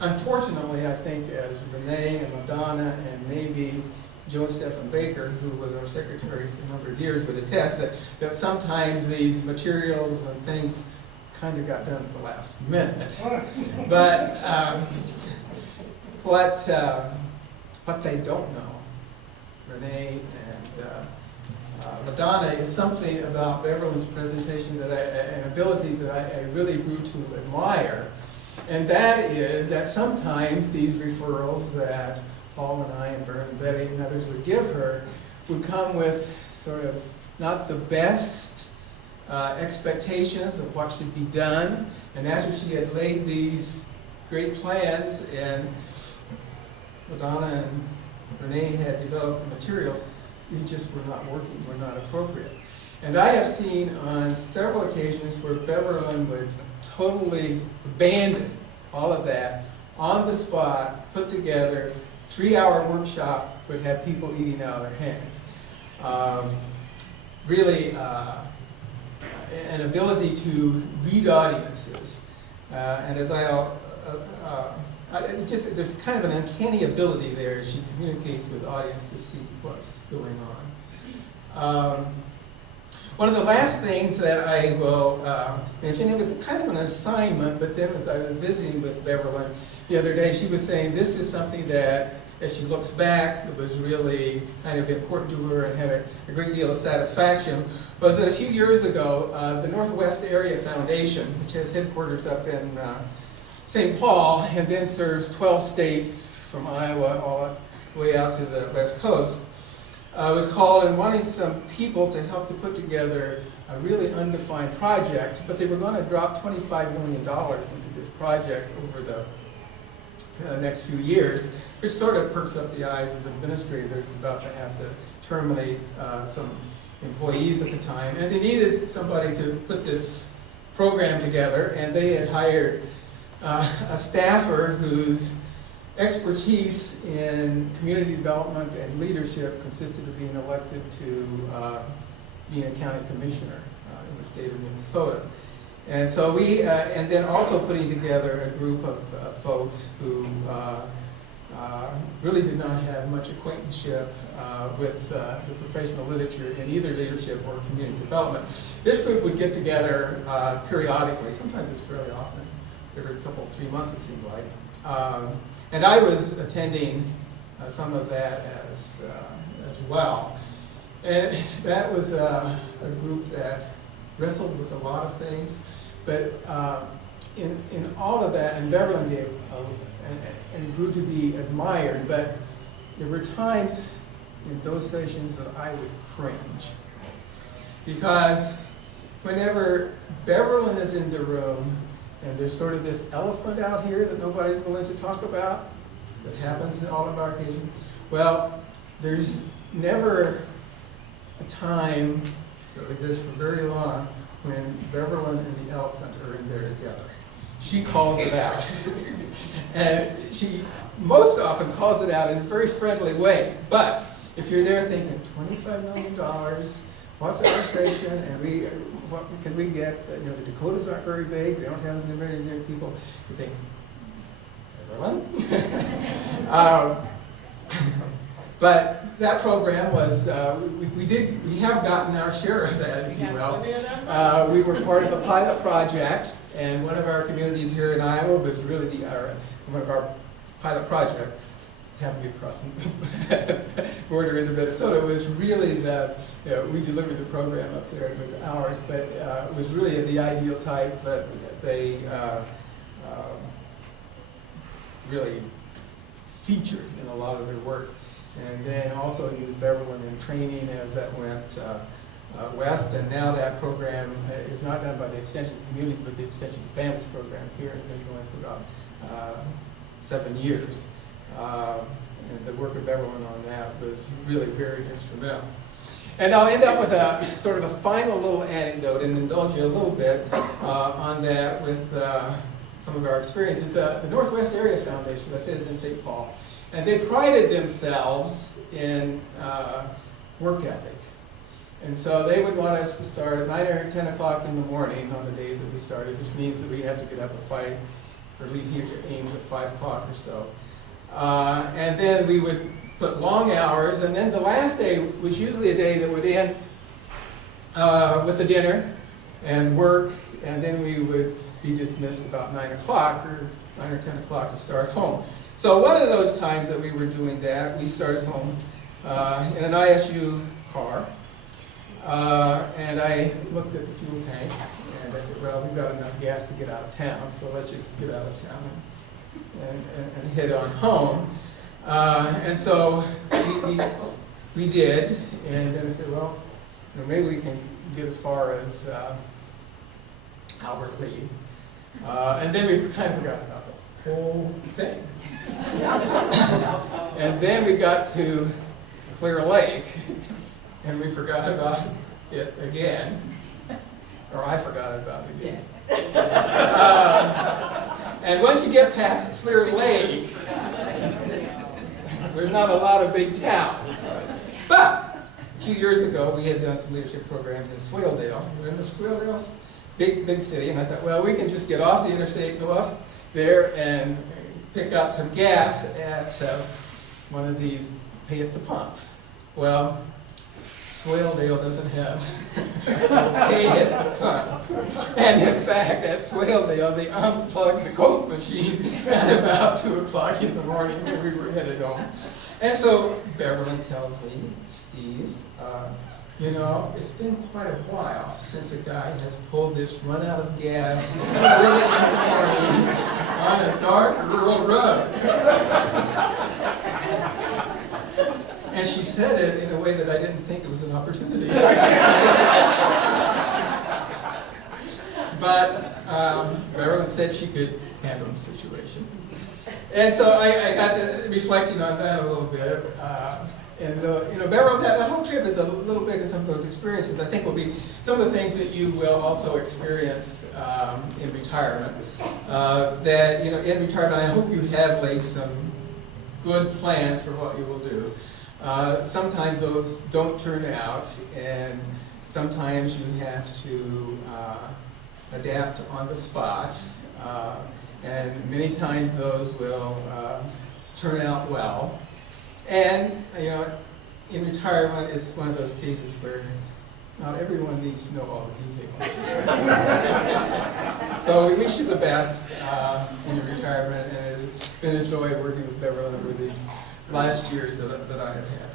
Unfortunately, I think as Renee and Madonna and maybe Joan Stephan Baker, who was our secretary for a number of years, would attest that sometimes these materials and things kind of got done at the last minute. But what they don't know, Renee and Madonna, is something about Beverlyn's presentation and abilities that I really grew to admire. And that is that sometimes these referrals that Paul and I and Vern and Betty and others would give her would come with sort of not the best expectations of what should be done. And after she had laid these great plans and Madonna and Renee had developed the materials, they just were not working, were not appropriate. And I have seen on several occasions where Beverlyn would totally abandon all of that on the spot, put together, 3-hour workshop, would have people eating out of their hands. Really, an ability to read audiences. And as there's kind of an uncanny ability there as she communicates with the audience to see what's going on. One of the last things that I will mention, it was kind of an assignment, but then as I was visiting with Beverlyn the other day, she was saying this is something that, as she looks back, it was really kind of important to her and had a great deal of satisfaction, was that a few years ago, the Northwest Area Foundation, which has headquarters up in St. Paul and then serves 12 states from Iowa all the way out to the West Coast, was called and wanted some people to help to put together a really undefined project, but they were going to drop $25 million into this project over the next few years, which sort of perks up the eyes of administrators about to have to terminate some employees at the time. And they needed somebody to put this program together, and they had hired a staffer whose expertise in community development and leadership consisted of being elected to being a county commissioner in the state of Minnesota. And so and then also putting together a group of folks who really did not have much acquaintanceship with the professional literature in either leadership or community development. This group would get together periodically, sometimes it's fairly often, every 3 months it seemed like. And I was attending some of that as well. And that was a group that wrestled with a lot of things, but in all of that, and Beverlyn gave and grew to be admired, but there were times in those sessions that I would cringe. Because whenever Beverlyn is in the room, and there's sort of this elephant out here that nobody's willing to talk about, that happens in all of our occasions. Well, there's never a time that exists for very long when Beverlyn and the elephant are in there together. She calls it out. And she most often calls it out in a very friendly way. But if you're there thinking, $25 million, what's our station, and what can we get? The Dakotas aren't very big, they don't have very many people. You think, Beverlyn? But that program was, we have gotten our share of that, if you will. We were part of a pilot project, and one of our communities here in Iowa was really one of our pilot projects. Happened to be across the border into Minnesota. It was really we delivered the program up there, and it was ours, but it was really the ideal type that they really featured in a lot of their work. And then also used Beverlyn in training as that went west, and now that program is not done by the Extension Communities, but the Extension to Families program here has been going for about 7 years. And the work of Beverlyn on that was really very instrumental. And I'll end up with a sort of a final little anecdote and indulge you a little bit on that with some of our experiences. The Northwest Area Foundation, as I said, is in St. Paul. And they prided themselves in work ethic. And so they would want us to start at 9 or 10 o'clock in the morning on the days that we started, which means that we have to get up at or leave here Ames at 5 o'clock or so. And then we would put long hours, and then the last day was usually a day that would end with a dinner and work, and then we would be dismissed about 9 o'clock or 9 or 10 o'clock to start home. So one of those times that we were doing that, we started home in an ISU car, and I looked at the fuel tank, and I said, well, we've got enough gas to get out of town, so let's just get out of town and head on home. And so we did, and then I said, well, maybe we can get as far as Albert Lee. And then we kind of forgot about the whole thing. And then we got to Clear Lake, and we forgot about it again. Or I forgot about it again. And once you get past Clear Lake, there's not a lot of big towns. But a few years ago, we had done some leadership programs in Swaledale. Remember Swaledale? Big city. And I thought, well, we can just get off the interstate, go up there, and pick up some gas at one of these pay at the pump. Well, Swaledale doesn't have pay at the pump. And in fact, at Swaledale, they unplugged the Coke machine at about 2 o'clock in the morning when we were headed home. And so Beverlyn tells me, Steve, you know, it's been quite a while since a guy has pulled this run out of gas early in the morning on a dark rural road. And she said it in a way that I didn't think it was an opportunity. But Beverlyn said she could handle the situation. And so I got to reflecting on that a little bit. And you know, Beverlyn, that whole trip is a little bit of some of those experiences. I think will be some of the things that you will also experience in retirement. That, you know, in retirement, I hope you have laid some good plans for what you will do. Sometimes those don't turn out, and sometimes you have to adapt on the spot. And many times those will turn out well. And, you know, in retirement, it's one of those cases where not everyone needs to know all the details. So we wish you the best in your retirement, and it's been a joy working with Beverlyn over these last years that I have had.